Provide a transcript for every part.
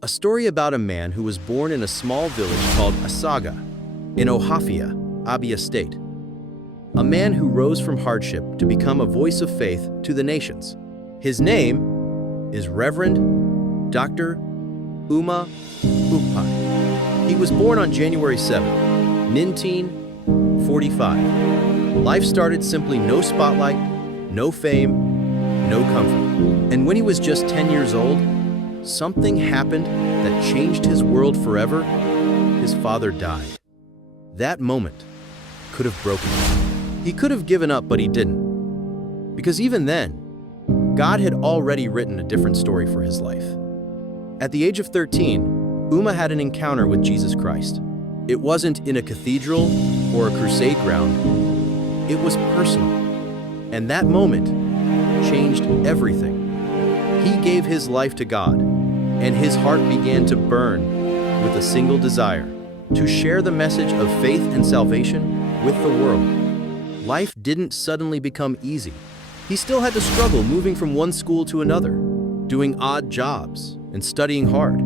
A story about a man who was born in a small village called Asaga in Ohafia, Abia State. A man who rose from hardship to become a voice of faith to the nations. His name is Reverend Dr. Uma Ukpai. He was born on January 7, 1945. Life started simply: no spotlight, no fame, no comfort. And when he was just 10 years old, something happened that changed his world forever. His father died. That moment could have broken him. He could have given up, but he didn't. Because even then, God had already written a different story for his life. At the age of 13, Uma had an encounter with Jesus Christ. It wasn't in a cathedral or a crusade ground. It was personal. And that moment changed everything. He gave his life to God, and his heart began to burn with a single desire: to share the message of faith and salvation with the world. Life didn't suddenly become easy. He still had to struggle moving from one school to another, doing odd jobs and studying hard.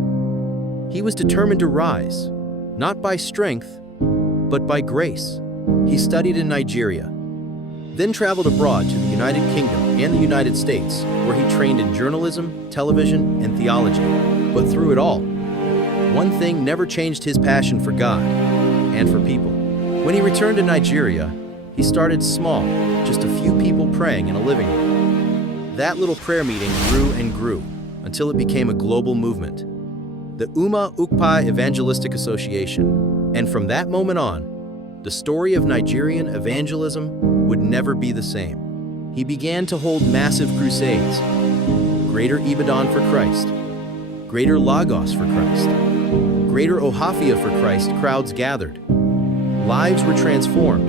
He was determined to rise, not by strength, but by grace. He studied in Nigeria, then traveled abroad to the United Kingdom and the United States, where he trained in journalism, television, and theology. But through it all, one thing never changed: his passion for God and for people. When he returned to Nigeria, he started small, just a few people praying in a living room. That little prayer meeting grew and grew until it became a global movement, the Uma Ukpai Evangelistic Association. And from that moment on, the story of Nigerian evangelism would never be the same. He began to hold massive crusades: Greater Ibadan for Christ, Greater Lagos for Christ, Greater Ohafia for Christ. Crowds gathered. Lives were transformed.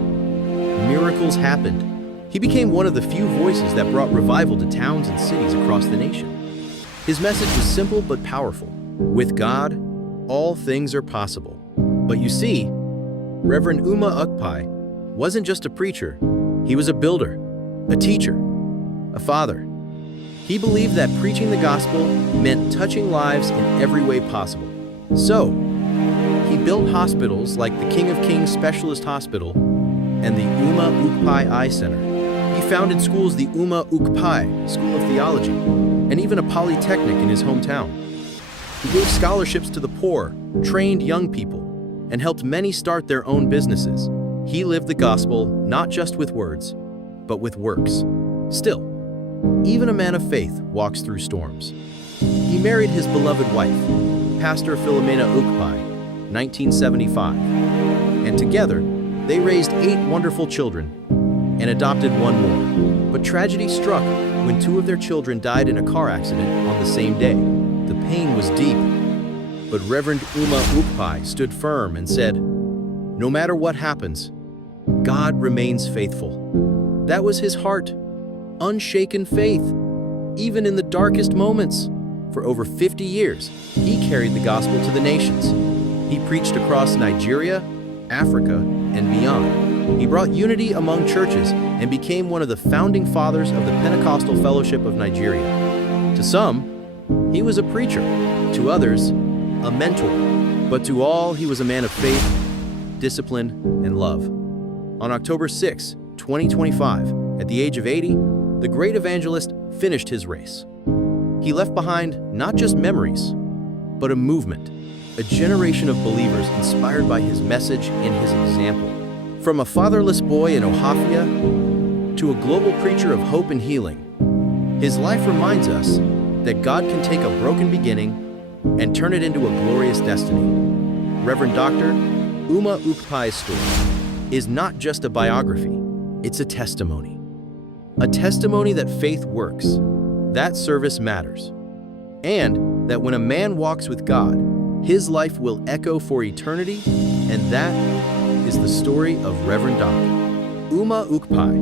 Miracles happened. He became one of the few voices that brought revival to towns and cities across the nation. His message was simple but powerful: with God, all things are possible. But you see, Reverend Uma Ukpai wasn't just a preacher. He was a builder, a teacher, a father. He believed that preaching the gospel meant touching lives in every way possible. So, he built hospitals like the King of Kings Specialist Hospital and the Uma Ukpai Eye Center. He founded schools, the Uma Ukpai School of Theology, and even a polytechnic in his hometown. He gave scholarships to the poor, trained young people, and helped many start their own businesses. He lived the gospel not just with words, but with works. Still, even a man of faith walks through storms. He married his beloved wife, Pastor Philomena Ukpai, 1975, and together they raised 8 wonderful children and adopted one more. But tragedy struck when 2 of their children died in a car accident on the same day. The pain was deep, but Reverend Uma Ukpai stood firm and said, "No matter what happens, God remains faithful." That was his heart, unshaken faith, even in the darkest moments. For over 50 years, he carried the gospel to the nations. He preached across Nigeria, Africa, and beyond. He brought unity among churches and became one of the founding fathers of the Pentecostal Fellowship of Nigeria. To some, he was a preacher; to others, a mentor. But to all, he was a man of faith, discipline, and love. On October 6, 2025, at the age of 80, the great evangelist finished his race. He left behind not just memories, but a movement, a generation of believers inspired by his message and his example. From a fatherless boy in Ohafia to a global preacher of hope and healing, his life reminds us that God can take a broken beginning and turn it into a glorious destiny. Reverend Dr. Uma Ukpai's story is not just a biography, it's a testimony. A testimony that faith works, that service matters, and that when a man walks with God, his life will echo for eternity. And that is the story of Reverend Dr. Uma Ukpai.